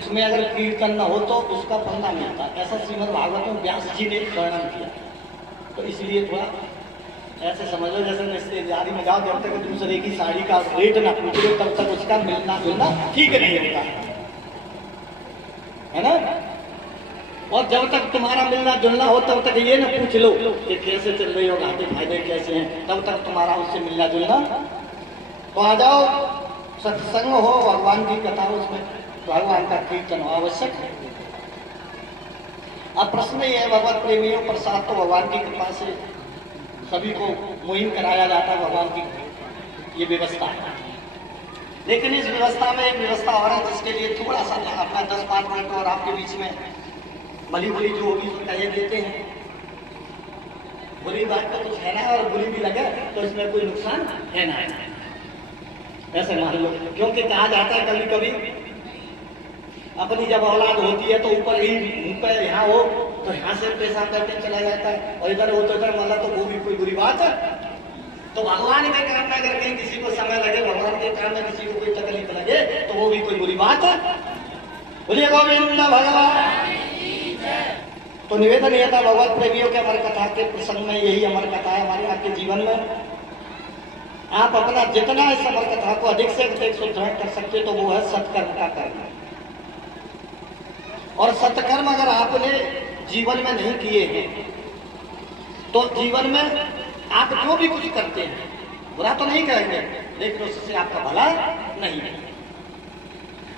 उसमें अगर कीर्तन न हो तो उसका फलना नहीं आता, ऐसा श्रीमद् भागवत में व्यास जी ने वर्णन किया। तो इसलिए थोड़ा ऐसे समझ लो जैसे रिश्तेदारी में जाओ, जब तक दूसरे की साड़ी का रेट ना पूछो तब तक उसका मिलना जुलना ठीक नहीं होता है ना। और जब तक तुम्हारा मिलना जुलना हो तब तक ये ना पूछ लो कि कैसे चल रही हो, घाटे फायदे कैसे हैं, तब तक तुम्हारा उससे मिलना जुलना। तो आ जाओ, सत्संग हो, भगवान की कथा हो, उसमें भगवान का कीर्तन हो आवश्यक है। अब प्रश्न ये है, भगवत प्रेमियों प्रसाद तो भगवान की कृपा से सभी को मुहिम कराया जाता है, भगवान की ये व्यवस्था है। लेकिन इस व्यवस्था में एक व्यवस्था और है जिसके लिए थोड़ा सा अपना 10-5 मिनट और आपके बीच में भली बुरी जो होगी उसको कह देते हैं। बुरी बात तो कुछ है ना, और बुरी भी लगे तो इसमें कोई नुकसान है ना, ऐसे मान लो। क्योंकि कहा जाता है कभी कभी अपनी जब औलाद होती है तो ऊपर ही मुंह पे यहाँ हो तो यहाँ से पैसा करके चला जाता है, और इधर हो तो इधर माला, तो वो भी कोई बुरी बात है। तो भगवान के काम में अगर कहीं किसी को समय लगे, भगवान के काम में किसी को कोई तकलीफ लगे तो वो भी कोई बुरी बात है। बोलिए गोविंद भगवान। तो निवेदन यह था भगवत प्रेमियों के अमर कथा के प्रसंग में, यही अमर कथा है हमारे आपके जीवन में। आप अपना जितना इस अमर कथा को अधिक से अधिक सुदृढ़ कर सकते तो वो है सत्कर्म का कर्म। और सत्कर्म अगर आपने जीवन में नहीं किए हैं तो जीवन में आप जो भी कुछ करते हैं बुरा तो नहीं करेंगे, लेकिन उससे आपका भला नहीं है।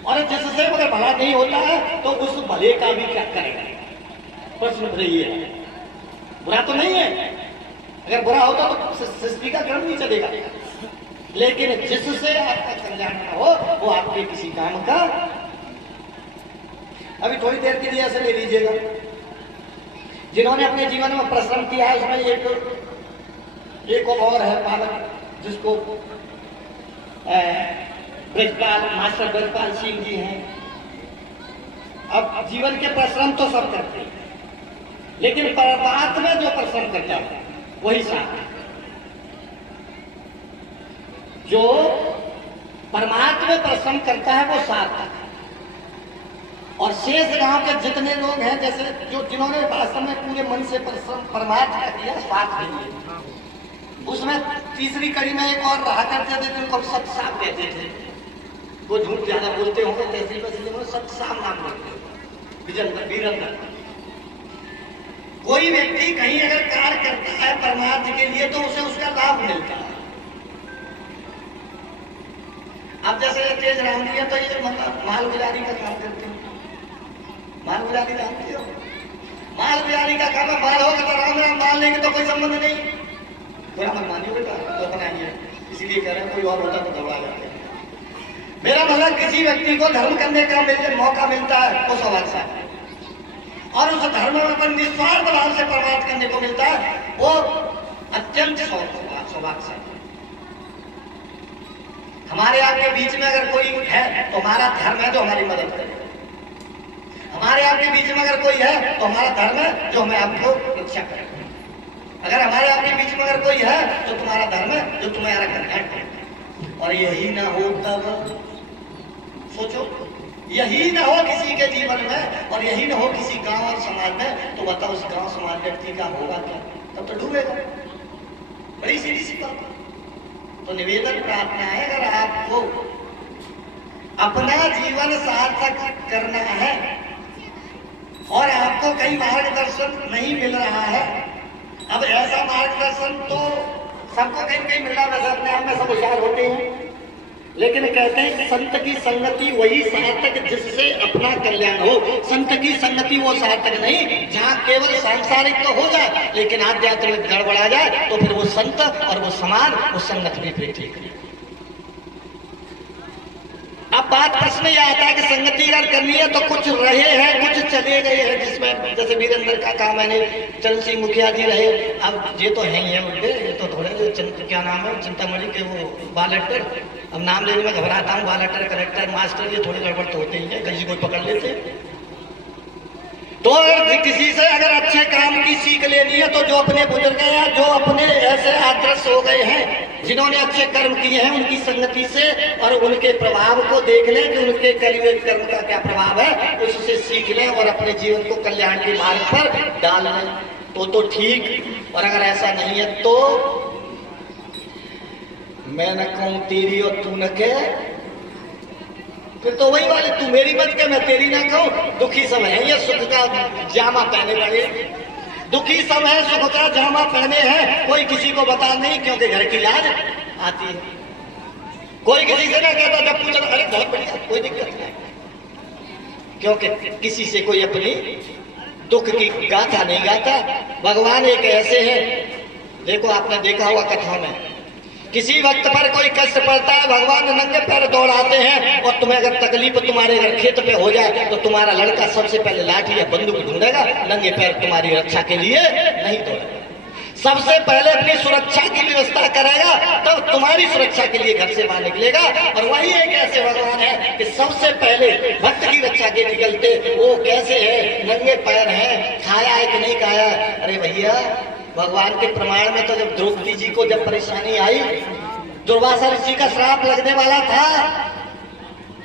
और जिससे अगर भला नहीं होता है तो उस भले का भी क्या करेगा, प्रश्न रही है। बुरा तो नहीं है, अगर बुरा होता तो सृष्टि का क्रम नहीं चलेगा, लेकिन जिससे आपका कल्याण न हो वो आपके किसी काम का। अभी थोड़ी देर के लिए ऐसे ले लीजिएगा, जिन्होंने अपने जीवन में परिश्रम किया है उसमें एक और है बालक जिसको ब्रजपाल मास्टर ब्रजपाल सिंह जी हैं। अब जीवन के परिश्रम तो सब करते हैं, लेकिन परमात्मा में जो परिश्रम करता है वही साथ है। जो परमात्मा में परिश्रम करता है वो साथ है। और शेष गांव के जितने लोग हैं, जैसे जो जिन्होंने वास्तव में पूरे मन से परिश्रम परमात्मा किया, स्वार्थ नहीं है। उसमें तीसरी कड़ी में एक और रहा करते थे जिनको सत साम कहते थे। वो झूठ ज्यादा बोलते होंगे, तहसील में सत साम नाम बोलते, विजंदर वीरंदर। कोई व्यक्ति कहीं अगर कार्य करता है परमार्थ के लिए तो उसे उसका लाभ मिलता है, अब जैसे ये तेज राम है तो ये मतलब माल गुजारी का काम करते हैं। माल गुजारी जानते हो? माल गुजारी का काम है, माल होगा तो राम राम, माल लेंगे तो कोई संबंध नहीं। बुरा मत मानिए बेटा, तो बनाइए, इसीलिए कह रहे हैं कोई और होता तो दौड़ा जाते हैं। मेरा मतलब किसी व्यक्ति को धर्म करने का मौका मिलता है वो सौभाग्य है, और उस धर्म में अपन निस्वार्थ भाव से परमार्थ करने को मिलता है वो अत्यंत सौभाग्य है। हमारे आपके बीच में अगर कोई है तो हमारा धर्म है जो हमारी मदद करे। हमारे आपके बीच में अगर कोई है तो हमारा धर्म है जो हमें आपको रक्षा करे। अगर हमारे आपके बीच में अगर कोई है तो तुम्हारा धर्म है जो तुम्हारा कल्याण करे। और यही ना हो तब सोचो, यही ना हो किसी के जीवन में और यही ना हो किसी गांव और समाज में, तो बताओ उस गांव समाज व्यक्ति का होगा क्या? तब तो डूबेगा। बड़ी सीधी सी बात। तो निवेदन प्रार्थना है, अगर आपको अपना जीवन सार्थक करना है और आपको कहीं मार्गदर्शन नहीं मिल रहा है, अब ऐसा मार्गदर्शन तो सबको कहीं कहीं मिल रहा है, वैसे अपने आप में सब होशियार होते हैं, लेकिन कहते हैं संत की संगति वही सार्थक जिससे अपना कल्याण हो। संत की संगति वो सार्थक नहीं जहाँ केवल सांसारिक तो हो जाए लेकिन आध्यात्मिक गड़बड़ा जाए, तो फिर वो संत और वो समाज वो संगत भी फिर ठीक नहीं। अब बात प्रश्न यह आता है कि संगति अगर करनी है तो कुछ रहे हैं कुछ चले गए हैं, जिसमें जैसे वीरेंद्र का काम है, चरण सिंह मुखिया जी रहे, अब ये तो है ही है उनके, ये तो थोड़े क्या नाम है चिंतामणि के वो बालेटर, अब नाम लेने में घबराता हूँ, बालेटर कलेक्टर मास्टर ये थोड़ी गड़बड़ तो होते ही है, किसी को पकड़ लेते। तो किसी से अगर अच्छे काम की सीख लेनी है तो जो अपने बुजुर्ग हैं, जो अपने ऐसे आदर्श हो गए हैं जिन्होंने अच्छे कर्म किए हैं, उनकी संगति से और उनके प्रभाव को देख लें कि उनके कलियुग कर्म का क्या प्रभाव है, उससे सीख लें और अपने जीवन को कल्याण के मार्ग पर डाल लें तो ठीक। और अगर ऐसा नहीं है तो मैं न कहूं तेरी और तू न कह, फिर तो वही वाले तू मेरी मत कह मैं तेरी ना कहूं। दुखी सब है ये सुख का जामा पहने वाले, दुखी सब है सुख का जामा पहने हैं, कोई किसी को बता नहीं क्योंकि घर की लाज आती है। कोई किसी से ना कहता जब पूछा अरे बहुत बढ़िया कोई दिक्कत नहीं, क्योंकि किसी से कोई अपनी दुख की गाथा नहीं गाता। भगवान एक ऐसे हैं, देखो आपने देखा होगा कथा में, किसी वक्त पर कोई कष्ट पड़ता है भगवान नंगे पैर दौड़ाते हैं, और तुम्हें अगर तकलीफ तुम्हारे घर खेत पे हो जाए तो तुम्हारा लड़का सबसे पहले लाठी या बंदूक ढूंढेगा, नंगे पैर तुम्हारी रक्षा के लिए नहीं दौड़ेगा, सबसे पहले अपनी सुरक्षा की व्यवस्था करेगा, तब तुम्हारी सुरक्षा के लिए घर से बाहर निकलेगा। और वही एक ऐसे भगवान है कि सबसे पहले भक्त की रक्षा के निकलते। वो कैसे है? नंगे पैर है, खाया है कि नहीं खाया? अरे भैया भगवान के प्रमाण में तो जब द्रौपदी जी को जब परेशानी आई, दुर्वासा ऋषि का श्राप लगने वाला था,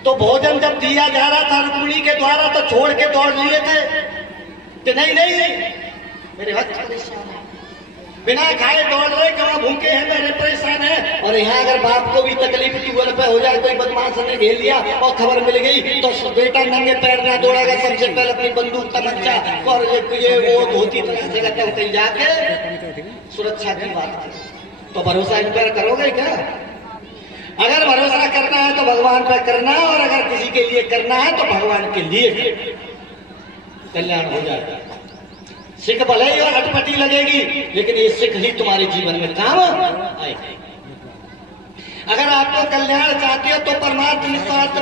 तो भोजन जब दिया जा रहा था रुक्मिणी के द्वारा तो छोड़ के दौड़ लिए थे कि नहीं मेरे भक्त परेशान है, बिना खाए दौड़ रहे क्यों, भूखे हैं मेरे परेशान है। और यहाँ अगर बाप को भी तकलीफ ट्यूबवेल पे हो जाए, कोई बदमाश ने घेर लिया और खबर मिल गई, तो बेटा नंगे पैर ना दौड़ेगा, सबसे पहले अपनी बंदूक तमंचा और ये वो धोती तलाशेगा, तब कहीं जाके सुरक्षा की बात करें। तो भरोसा इन पर करोगे क्या? अगर भरोसा करना है तो भगवान पर करना, और अगर किसी के लिए करना है तो भगवान के लिए कल्याण हो जाएगा। सिख भले ही और अटपटी लगेगी, लेकिन ये सिख ही तुम्हारे जीवन में काम आएगी। अगर आपको कल्याण चाहते हो तो परमार्थ निस्वार्थ